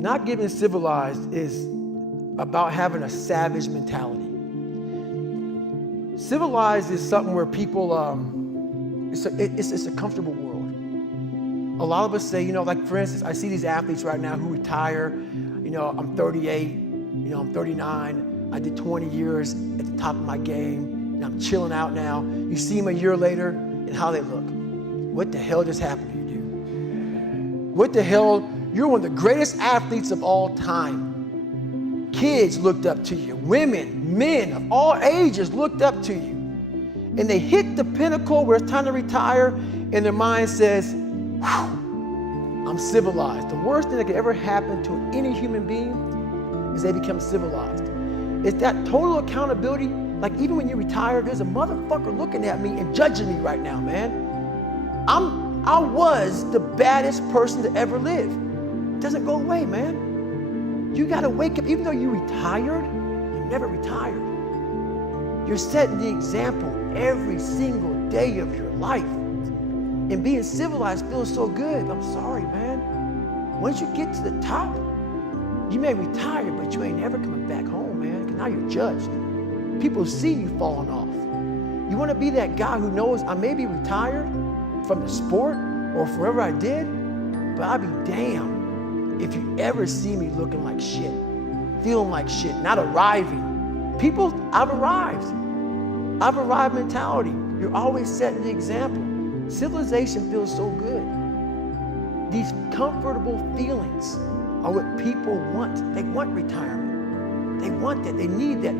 Not getting civilized is about having a savage mentality. Civilized is something where people, it's a comfortable world. A lot of us say, like for instance, I see these athletes right now who retire. I'm 38, I'm 39. I did 20 years at the top of my game, and I'm chilling out now. You see them a year later and how they look. What the hell just happened to you, dude? What the hell? You're one of the greatest athletes of all time. Kids looked up to you. Women, men of all ages looked up to you. And they hit the pinnacle where it's time to retire, and their mind says, whew, I'm civilized. The worst thing that could ever happen to any human being is they become civilized. It's that total accountability. Like even when you retire, there's a motherfucker looking at me and judging me right now, man. I was the baddest person to ever live. It doesn't go away, man. You gotta wake up, even though you retired, you never retired. You're setting the example every single day of your life. And being civilized feels so good. I'm sorry, man. Once you get to the top, you may retire, but you ain't never coming back home, man, because now you're judged. People see you falling off. You want to be that guy who knows I may be retired from the sport or forever I did, but I'll be damned if you ever see me looking like shit, feeling like shit, not arriving. People, I've arrived. I've arrived mentality. You're always setting the example. Civilization feels so good. These comfortable feelings are what people want. They want retirement. They want that. They need that.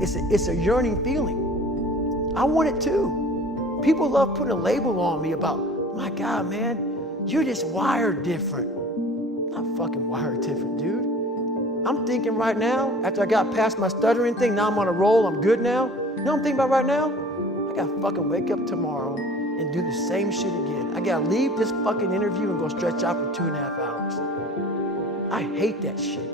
It's a yearning feeling. I want it too. People love putting a label on me about, my God, man, you're just wired different. I'm not fucking wired different, dude. I'm thinking right now, after I got past my stuttering thing, now I'm on a roll, I'm good now. You know what I'm thinking about right now? I gotta fucking wake up tomorrow and do the same shit again. I gotta leave this fucking interview and go stretch out for 2.5 hours. I hate that shit.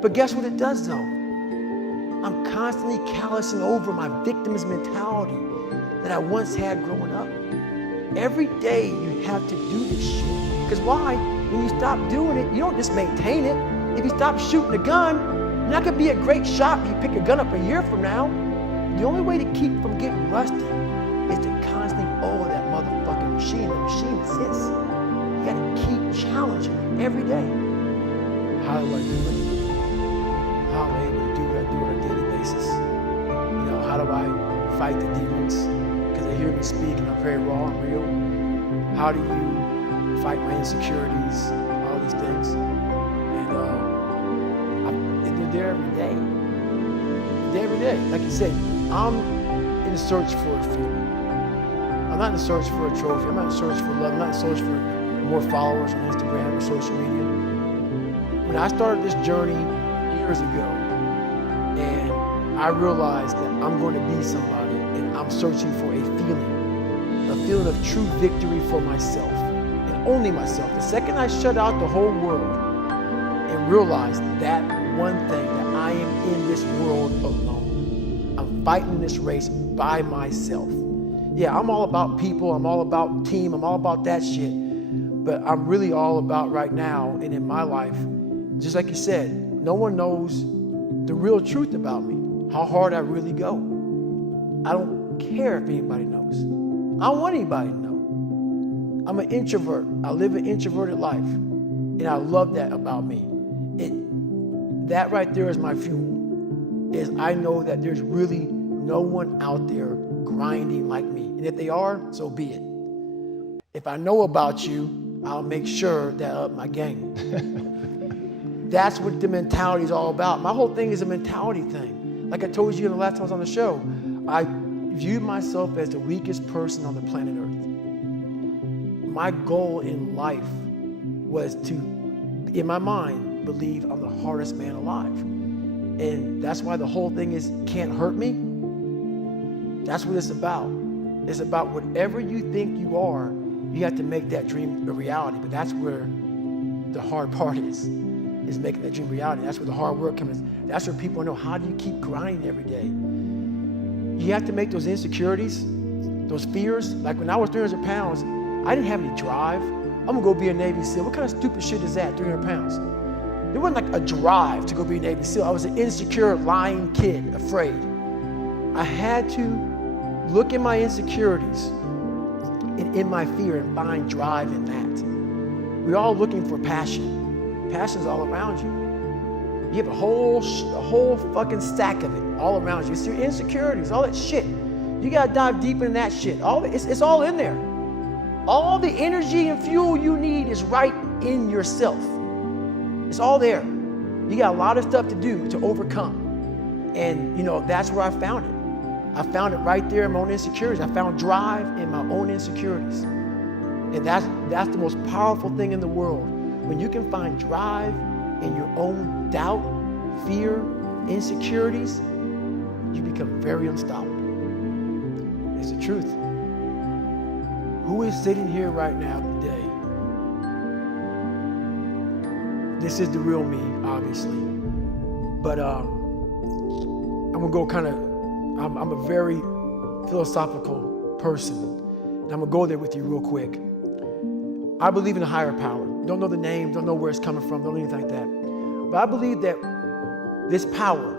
But guess what it does though? I'm constantly callousing over my victim's mentality that I once had growing up. Every day you have to do this shit. Because why? When you stop doing it, you don't just maintain it. If you stop shooting a gun, you're not gonna be a great shot if you pick a gun up a year from now. The only way to keep from getting rusty is to constantly owe that motherfucking machine. The machine exists. You gotta keep challenging it every day. How do I do it? How am I able to do what I do on a daily basis? How do I fight the demons? Because they hear me speak and I'm very raw and real. How do you fight my insecurities? All these things. And they're there every day. They're there every day. Like you said, I'm in search for a feeling. I'm not in search for a trophy. I'm not in search for love. I'm not in search for more followers on Instagram or social media. When I started this journey years ago, and I realized that I'm going to be somebody, and I'm searching for a feeling of true victory for myself, and only myself. The second I shut out the whole world and realized that one thing, that I am in this world alone. I'm fighting this race by myself. Yeah, I'm all about people, I'm all about team, I'm all about that shit, but I'm really all about right now and in my life, just like you said, no one knows the real truth about me, how hard I really go. I don't care if anybody knows. I don't want anybody to know. I'm an introvert. I live an introverted life, and I love that about me. That right there is my fuel, is I know that there's really no one out there grinding like me. And if they are, so be it. If I know about you, I'll make sure that I up my game. That's what the mentality is all about. My whole thing is a mentality thing. Like I told you the last time I was on the show, I viewed myself as the weakest person on the planet Earth. My goal in life was to, in my mind, believe I'm the hardest man alive. And that's why the whole thing is can't hurt me. That's what it's about. It's about whatever you think you are, you have to make that dream a reality. But that's where the hard part is making that dream reality. That's where the hard work comes. That's where people know, how do you keep grinding every day? You have to make those insecurities, those fears. Like when I was 300 pounds, I didn't have any drive. I'm gonna go be a Navy SEAL. What kind of stupid shit is that, 300 pounds? There wasn't like a drive to go be a Navy SEAL. I was an insecure, lying kid, afraid. I had to look at my insecurities and in my fear and find drive in that. We're all looking for passion. Passion's all around you. You have a whole fucking stack of it all around you. It's your insecurities, all that shit. You gotta dive deep in that shit. It's all in there. All the energy and fuel you need is right in yourself. It's all there. You got a lot of stuff to do to overcome. And that's where I found it. I found it right there in my own insecurities. I found drive in my own insecurities. And that's the most powerful thing in the world. When you can find drive in your own doubt, fear, insecurities, you become very unstoppable. It's the truth. Who is sitting here right now today? This is the real me, obviously. But I'm gonna go I'm a very philosophical person. And I'm gonna go there with you real quick. I believe in a higher power. Don't know the name, don't know where it's coming from, don't know anything like that. But I believe that this power,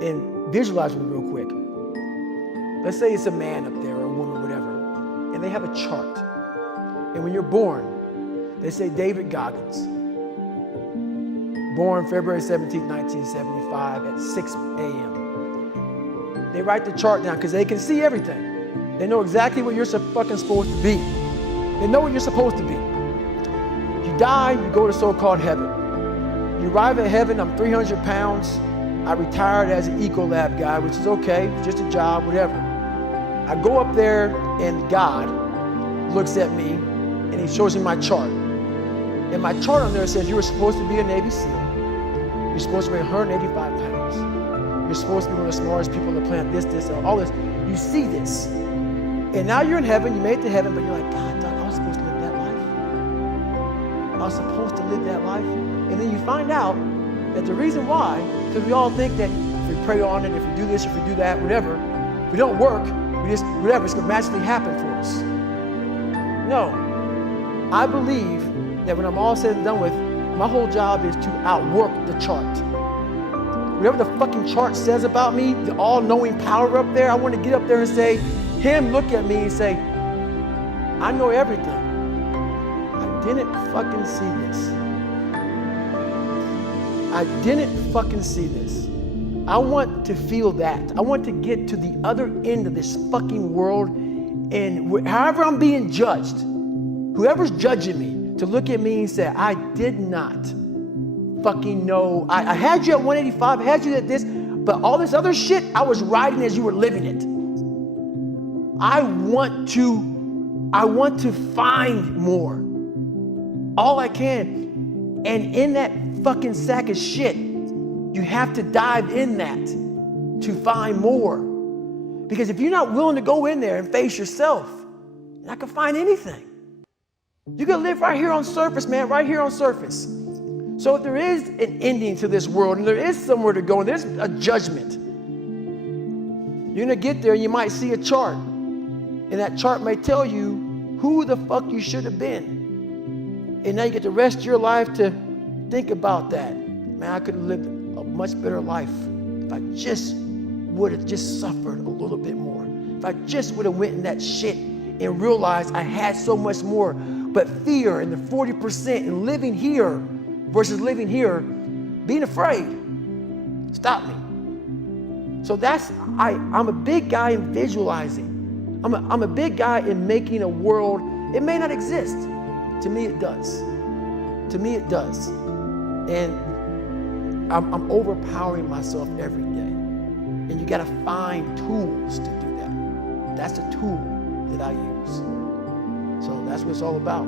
and visualize with me real quick. Let's say it's a man up there or a woman, whatever, and they have a chart. And when you're born, they say David Goggins, born February 17, 1975 at 6 a.m. They write the chart down because they can see everything. They know exactly what you're fucking supposed to be. They know what you're supposed to be. You die, you go to so-called heaven. You arrive at heaven, I'm 300 pounds. I retired as an Ecolab guy, which is okay, just a job, whatever. I go up there and God looks at me and he shows me my chart. And my chart on there says you were supposed to be a Navy SEAL. You're supposed to weigh 185 pounds. You're supposed to be one of the smartest people on the planet, this, all this. You see this. And now you're in heaven, you made it to heaven, but you're like, God, I was supposed to live that life. I was supposed to live that life. And then you find out that the reason why, because we all think that if we pray on it, if we do this, if we do that, whatever, if we don't work, it's gonna magically happen for us. No. I believe that when I'm all said and done with, my whole job is to outwork the chart. Whatever the fucking chart says about me, the all-knowing power up there, I want to get up there and say, him look at me and say, I know everything. I didn't fucking see this. I didn't fucking see this. I want to feel that. I want to get to the other end of this fucking world, and however I'm being judged, whoever's judging me, to look at me and say, I did not fucking know. I had you at 185, I had you at this, but all this other shit, I was riding as you were living it. I want to find more. All I can. And in that fucking sack of shit, you have to dive in that to find more. Because if you're not willing to go in there and face yourself, you're not gonna find anything. You gotta live right here on surface, man, right here on surface. So if there is an ending to this world and there is somewhere to go and there's a judgment, you're gonna get there and you might see a chart. And that chart may tell you who the fuck you should have been. And now you get the rest of your life to think about that. Man, I could have lived a much better life if I just would have just suffered a little bit more. If I just would have went in that shit and realized I had so much more. But fear and the 40% and living here versus living here, being afraid, stopped me. So I'm a big guy in visualizing. I'm a big guy in making a world. It may not exist. To me, it does. To me, it does. And I'm overpowering myself every day. And you gotta find tools to do that. That's the tool that I use. So that's what it's all about.